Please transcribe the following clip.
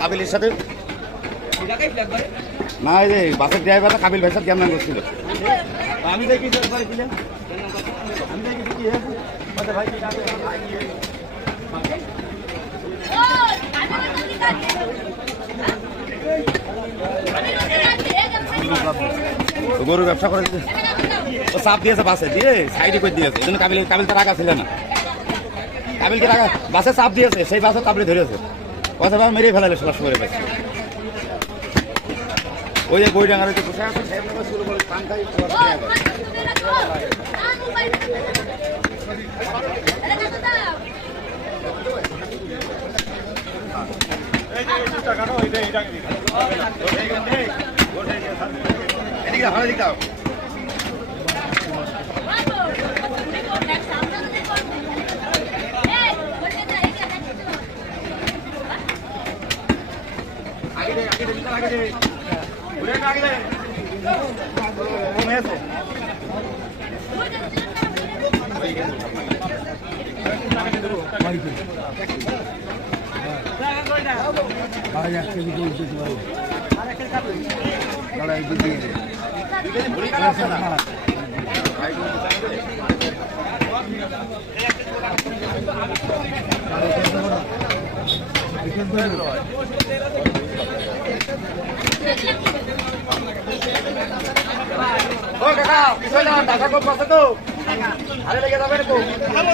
কাবিলের সাথে না, এই যে বাসের ড্রাইভাররা কাবিল ভাইয়ের সাথে কেমন করছিল। আমি দেখি গরু ব্যবসা করে ও চাপ দিয়েছে বাসে দিয়ে সাইডে করে দিয়েছে, এই জন্য কাবিল তার আগা ছিল না। কাবিলকে আগা বাসে চাপ দিয়েছে, সেই বাসে কাবিলে ধরেছে, কথা ভাবে মেরে ফেলালে সবার সময় পাচ্ছে। ওই যে বই ডাঙার বসে আছে শুরু করে পান খাই টাকা কম আছে তো আরে লেগে যাবে তো হ্যালো